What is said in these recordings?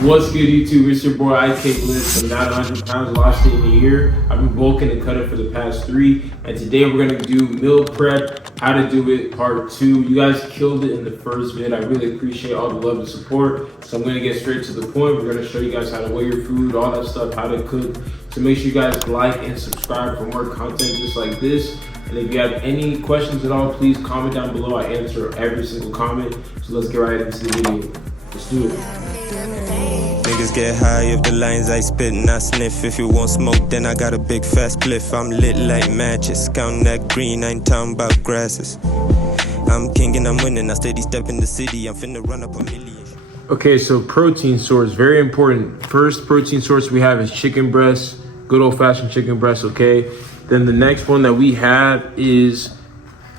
What's good, YouTube? It's your boy IK List. I'm not 100 pounds, lost it in a year. I've been bulking and cutting for the past 3, and today we're gonna do meal prep, how to do it, part 2. You guys killed it in the first vid. I really appreciate all the love and support. So I'm gonna get straight to the point. We're gonna show you guys how to weigh your food, all that stuff, how to cook. So make sure you guys like and subscribe for more content just like this. And if you have any questions at all, please comment down below. I answer every single comment. So let's get right into the video. Let's do it. Niggas get high if the lines I spit and I sniff. If you want smoke, then I got a big fast spliff. I'm lit like matches, counting that green, I ain't talking about grasses. I'm king and I'm winning, I steady step in the city, I'm finna run up a million. Okay, so protein source, very important. First protein source we have is chicken breast, good old fashioned chicken breast, okay? Then the next one that we have is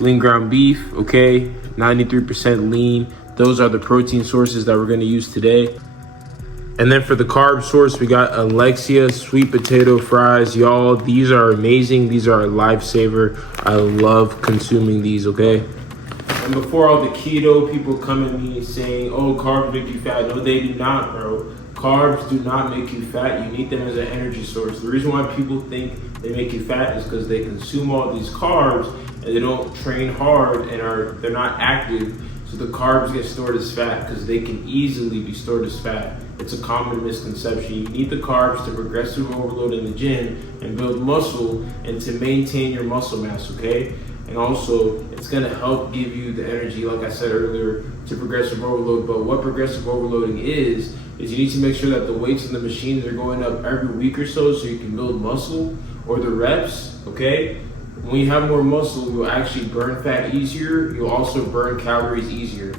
lean ground beef, okay? 93% lean. Those are the protein sources that we're gonna use today. And then for the carb source, we got Alexia sweet potato fries. Y'all, these are amazing. These are a lifesaver. I love consuming these, okay? And before all the keto people come at me saying, oh, carbs make you fat. No, they do not, bro. Carbs do not make you fat. You need them as an energy source. The reason why people think they make you fat is because they consume all these carbs and they don't train hard and they're not active. So the carbs get stored as fat because they can easily be stored as fat. It's a common misconception. You need the carbs to progressive overload in the gym and build muscle and to maintain your muscle mass, okay? And also, it's gonna help give you the energy, like I said earlier, to progressive overload. But what progressive overloading is you need to make sure that the weights in the machines are going up every week or so you can build muscle or the reps, okay? When you have more muscle, you'll actually burn fat easier. You'll also burn calories easier,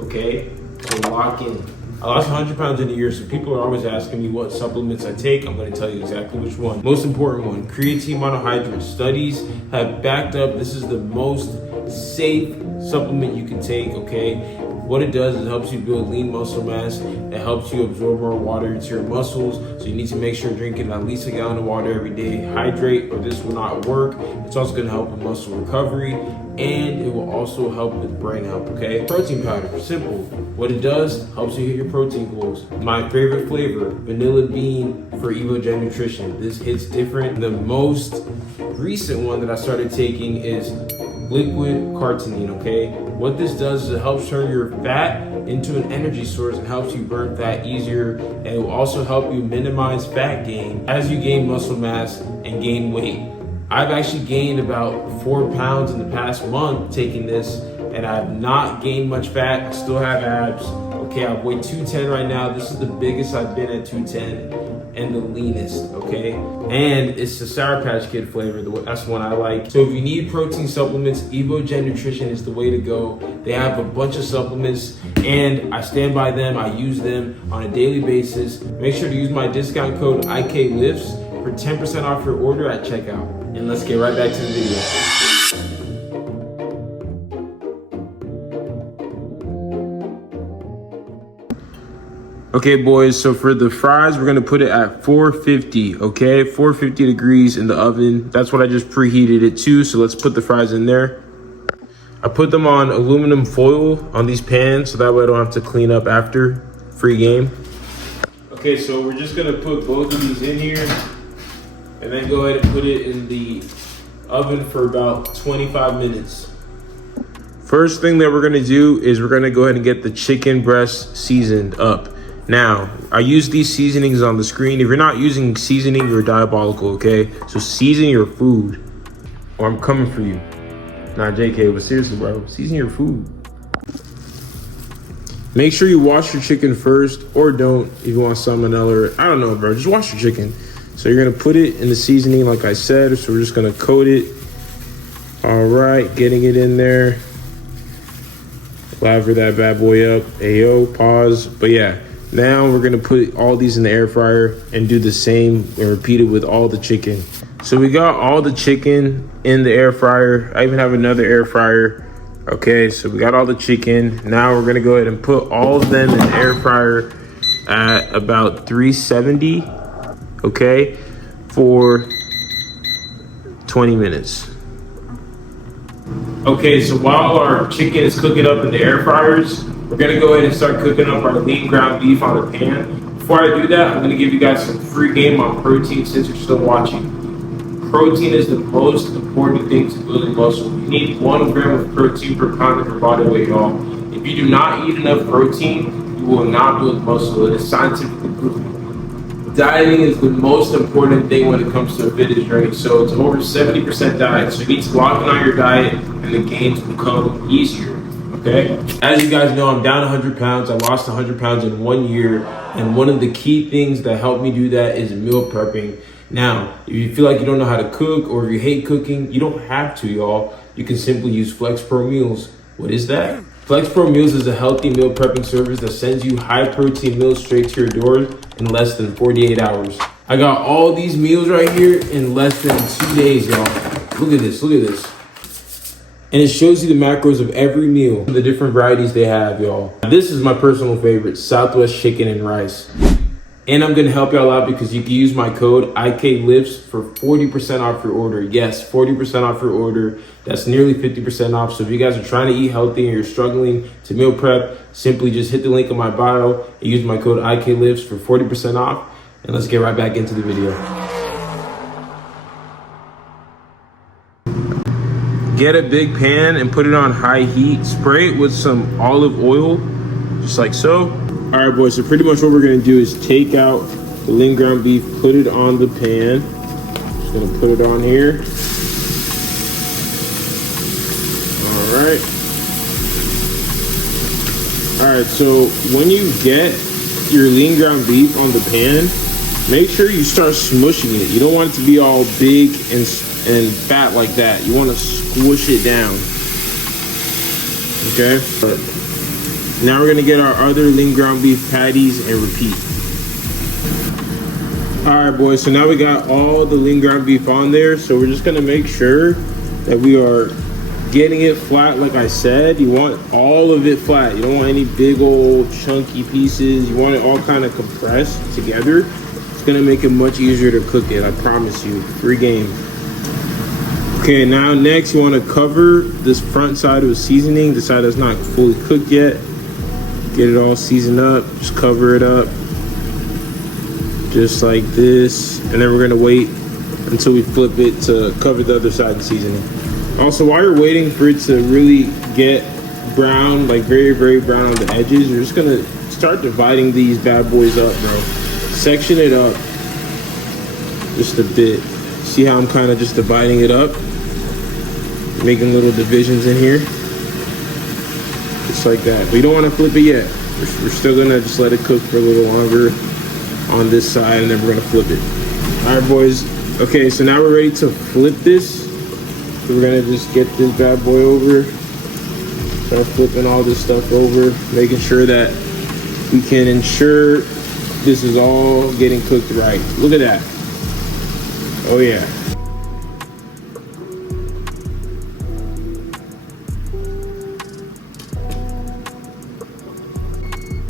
okay? So lock in. I lost 100 pounds in a year, so people are always asking me what supplements I take. I'm gonna tell you exactly which one. Most important one, creatine monohydrate. Studies have backed up this is the most safe supplement you can take, okay? What it does is it helps you build lean muscle mass. It helps you absorb more water into your muscles. So you need to make sure you're drinking at least a gallon of water every day. Hydrate or this will not work. It's also gonna help with muscle recovery and it will also help with brain health, okay? Protein powder, simple. What it does, helps you hit your protein goals. My favorite flavor, vanilla bean for Evogen Nutrition. This hits different. The most recent one that I started taking is liquid carnitine, okay? What this does is it helps turn your fat into an energy source and helps you burn fat easier, and it will also help you minimize fat gain as you gain muscle mass and gain weight. I've actually gained about 4 pounds in the past month taking this, and I've not gained much fat. I still have abs. Okay, I weigh 210 right now. This is the biggest I've been at 210 and the leanest, okay? And it's the Sour Patch Kid flavor. That's the one I like. So if you need protein supplements, Evogen Nutrition is the way to go. They have a bunch of supplements and I stand by them. I use them on a daily basis. Make sure to use my discount code IKLIFTS for 10% off your order at checkout. And let's get right back to the video. Okay, boys, so for the fries, we're gonna put it at 450, okay? 450 degrees in the oven. That's what I just preheated it to, so let's put the fries in there. I put them on aluminum foil on these pans, so that way I don't have to clean up after. Free game. Okay, so we're just gonna put both of these in here, and then go ahead and put it in the oven for about 25 minutes. First thing that we're gonna do is we're gonna go ahead and get the chicken breast seasoned up. Now, I use these seasonings on the screen. If you're not using seasoning, you're diabolical, okay? So season your food, or I'm coming for you. Nah, JK, but seriously, bro, season your food. Make sure you wash your chicken first, or don't if you want salmonella. I don't know, bro, just wash your chicken. So you're gonna put it in the seasoning like I said, so we're just gonna coat it. All right, getting it in there. Lather that bad boy up. Ayo, pause, but yeah. Now we're gonna put all these in the air fryer and do the same and repeat it with all the chicken. So we got all the chicken in the air fryer. I even have another air fryer. Okay, so we got all the chicken. Now we're gonna go ahead and put all of them in the air fryer at about 370, okay, for 20 minutes. Okay, so while our chicken is cooking up in the air fryers, we're gonna go ahead and start cooking up our lean ground beef on the pan. Before I do that, I'm gonna give you guys some free game on protein since you're still watching. Protein is the most important thing to building muscle. You need 1 gram of protein per pound of your body weight, y'all. If you do not eat enough protein, you will not build muscle. It is scientifically proven. Dieting is the most important thing when it comes to a fitness journey. So it's over 70% diet. So you need to lock in on your diet and the gains will come easier. Okay? As you guys know, I'm down 100 pounds. I lost 100 pounds in 1 year. And one of the key things that helped me do that is meal prepping. Now, if you feel like you don't know how to cook or if you hate cooking, you don't have to, y'all. You can simply use Flex Pro Meals. What is that? Flex Pro Meals is a healthy meal prepping service that sends you high protein meals straight to your door in less than 48 hours. I got all these meals right here in less than 2 days, y'all. Look at this, look at this. And it shows you the macros of every meal, the different varieties they have, y'all. This is my personal favorite, Southwest chicken and rice. And I'm gonna help y'all out because you can use my code IKLIFTS for 40% off your order. Yes, 40% off your order. That's nearly 50% off. So if you guys are trying to eat healthy and you're struggling to meal prep, simply just hit the link in my bio and use my code IKLIFTS for 40% off. And let's get right back into the video. Get a big pan and put it on high heat. Spray it with some olive oil, just like so. All right, boys, so pretty much what we're gonna do is take out the lean ground beef, put it on the pan. Just gonna put it on here. All right. All right, so when you get your lean ground beef on the pan, make sure you start smushing it. You don't want it to be all big and fat like that. You wanna squish it down, okay? Now we're gonna get our other lean ground beef patties and repeat. All right, boys, so now we got all the lean ground beef on there. So we're just gonna make sure that we are getting it flat. Like I said, you want all of it flat. You don't want any big old chunky pieces. You want it all kind of compressed together. It's gonna make it much easier to cook it, I promise you. Free game. Okay, now next you wanna cover this front side with seasoning, the side that's not fully cooked yet. Get it all seasoned up, just cover it up, just like this. And then we're gonna wait until we flip it to cover the other side and season it. Also, while you're waiting for it to really get brown, like very, very brown on the edges, you're just gonna start dividing these bad boys up, bro. Section it up just a bit. See how I'm kind of just dividing it up? Making little divisions in here. Just like that. But you don't want to flip it yet. We're still gonna just let it cook for a little longer on this side and then we're gonna flip it. All right, boys. Okay, so now we're ready to flip this. So we're gonna just get this bad boy over. Start flipping all this stuff over, making sure that we can ensure this is all getting cooked right. Look at that. Oh yeah.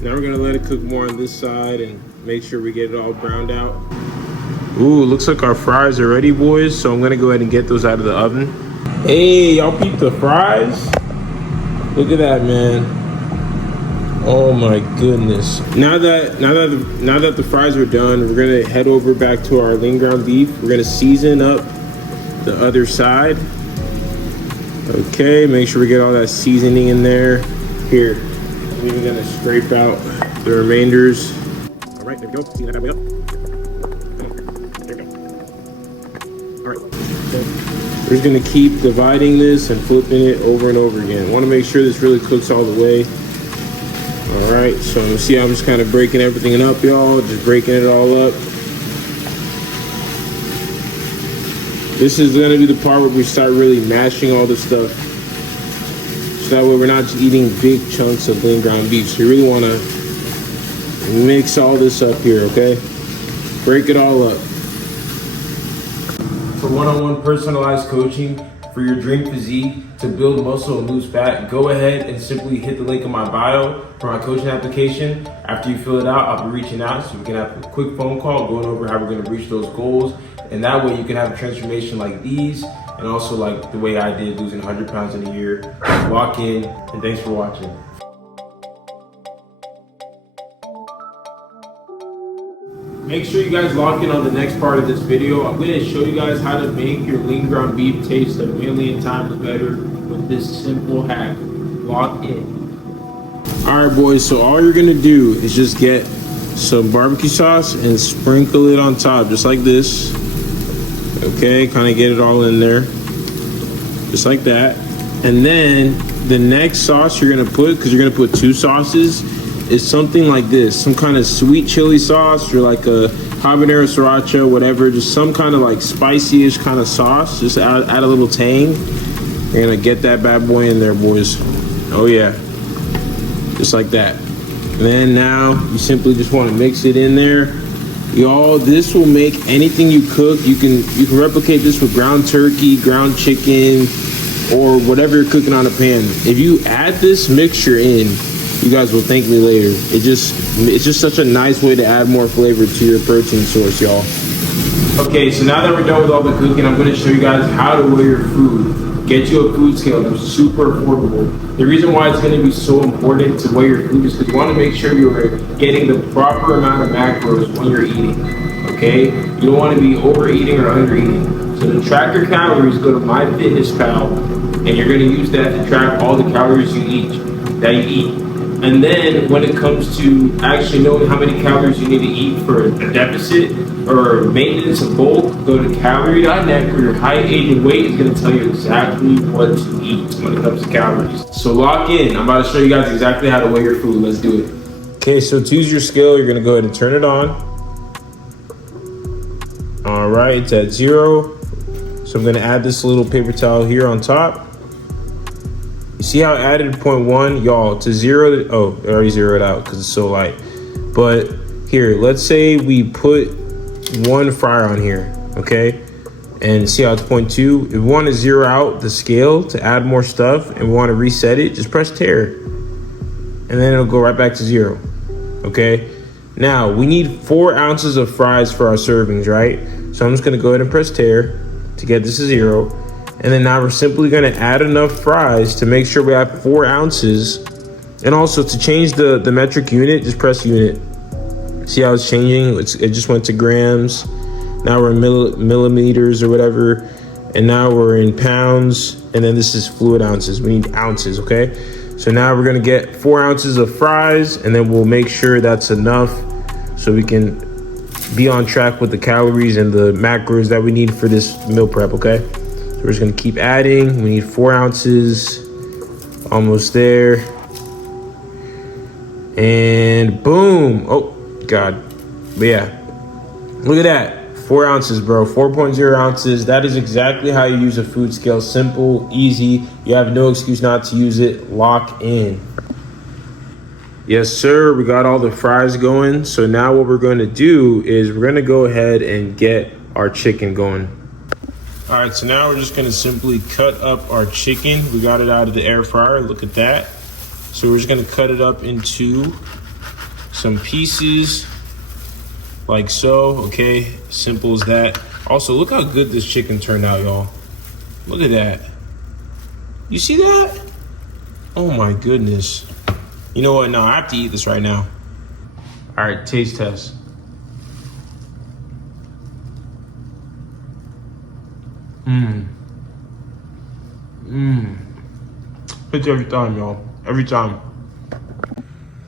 Now we're gonna let it cook more on this side and make sure we get it all browned out. Ooh, looks like our fries are ready, boys. So I'm gonna go ahead and get those out of the oven. Hey, y'all peep the fries? Look at that, man. Oh my goodness. Now that the fries are done, we're gonna head over back to our lean ground beef. We're gonna season up the other side. Okay, make sure we get all that seasoning in there. Here. We're gonna scrape out the remainders. All right, there we go. See that way up. There we go. All right. So we're just gonna keep dividing this and flipping it over and over again. I want to make sure this really cooks all the way. All right. So you see, I'm just kind of breaking everything up, y'all. Just breaking it all up. This is gonna be the part where we start really mashing all the stuff. That way we're not just eating big chunks of lean ground beef. So you really want to mix all this up here, okay? Break it all up. For one-on-one personalized coaching for your dream physique to build muscle and lose fat, go ahead and simply hit the link in my bio for my coaching application. After you fill it out, I'll be reaching out so we can have a quick phone call going over how we're going to reach those goals. And that way you can have a transformation like these. And also like the way I did, losing 100 pounds in a year. Walk in, and thanks for watching. Make sure you guys lock in on the next part of this video. I'm going to show you guys how to make your lean ground beef taste a million times better with this simple hack. Lock in. Alright boys, so all you're going to do is just get some barbecue sauce and sprinkle it on top just like this. Okay, kind of get it all in there. Just like that. And then the next sauce you're going to put, because you're going to put 2 sauces, is something like this, some kind of sweet chili sauce or like a habanero sriracha, whatever, just some kind of like spicy-ish kind of sauce. Just add a little tang. You're gonna get that bad boy in there, boys. Oh yeah, just like that. And then now you simply just want to mix it in there, y'all. This will make anything you cook. You can replicate this with ground turkey, ground chicken, or whatever you're cooking on a pan. If you add this mixture in, you guys will thank me later. It's just such a nice way to add more flavor to your protein source, y'all. Okay, so now that we're done with all the cooking, I'm gonna show you guys how to weigh your food. Get you a food scale that's super affordable. The reason why it's gonna be so important to weigh your food is because you wanna make sure you're getting the proper amount of macros when you're eating, okay? You don't wanna be overeating or undereating. So to track your calories, go to MyFitnessPal, and you're gonna use that to track all the calories you eat. And then when it comes to actually knowing how many calories you need to eat for a deficit or maintenance of bulk, go to calorie.net, where your height, age, and weight is going to tell you exactly what to eat when it comes to calories. So lock in. I'm about to show you guys exactly how to weigh your food. Let's do it. Okay, so to use your scale, you're going to go ahead and turn it on. All right, it's at 0. So I'm going to add this little paper towel here on top. You see how I added 0.1, y'all, to 0? Oh, it already zeroed out because it's so light. But here, let's say we put 1 fryer on here, okay? And see how it's 0.2? If we want to zero out the scale to add more stuff and we want to reset it, just press tear. And then it'll go right back to 0, okay? Now, we need 4 ounces of fries for our servings, right? So I'm just going to go ahead and press tear to get this to 0. And then now we're simply going to add enough fries to make sure we have 4 ounces. And also to change the metric unit, just press unit. See how it's changing? It just went to grams. Now we're in millimeters or whatever. And now we're in pounds. And then this is fluid ounces. We need ounces, okay? So now we're going to get 4 ounces of fries. And then we'll make sure that's enough so we can be on track with the calories and the macros that we need for this meal prep, okay? We're just gonna keep adding. We need 4 ounces, almost there. And boom, oh God. But yeah, look at that, 4 ounces, bro, 4.0 ounces. That is exactly how you use a food scale. Simple, easy. You have no excuse not to use it. Lock in. Yes, sir, we got all the fries going. So now what we're gonna do is we're gonna go ahead and get our chicken going. All right, so now we're just gonna simply cut up our chicken. We got it out of the air fryer, look at that. So we're just gonna cut it up into some pieces like so, okay? Simple as that. Also, look how good this chicken turned out, y'all. Look at that. You see that? Oh my goodness. You know what, no, I have to eat this right now. All right, taste test. Hits every time, y'all. Every time.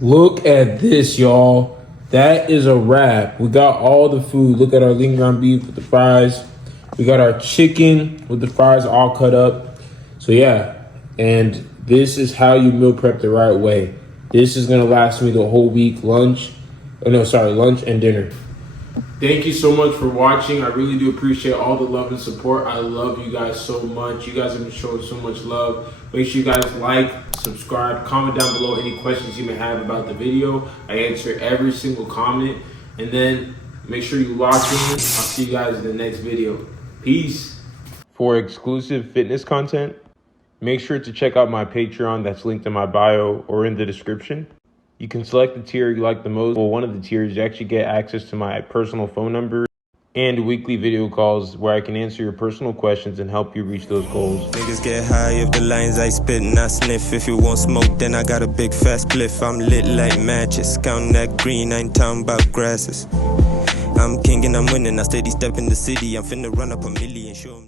Look at this, y'all. That is a wrap. We got all the food. Look at our lean ground beef with the fries. We got our chicken with the fries all cut up. So yeah, and this is how you meal prep the right way. This is gonna last me the whole week. Lunch and dinner. Thank you so much for watching. I really do appreciate all the love and support. I love you guys so much. You guys have been showing so much love. Make sure you guys like, subscribe, comment down below any questions you may have about the video. I answer every single comment. And then make sure you lock in. I'll see you guys in the next video. Peace. For exclusive fitness content, make sure to check out my Patreon that's linked in my bio or in the description. You can select the tier you like the most. Well, one of the tiers, you actually get access to my personal phone number and weekly video calls where I can answer your personal questions and help you reach those goals. Niggas get high if the lines I spit and I sniff. If you want smoke, then I got a big fast spliff. I'm lit like matches, counting that green, I ain't talking about grasses. I'm king and I'm winning. I steady step in the city. I'm finna run up a million. Show 'em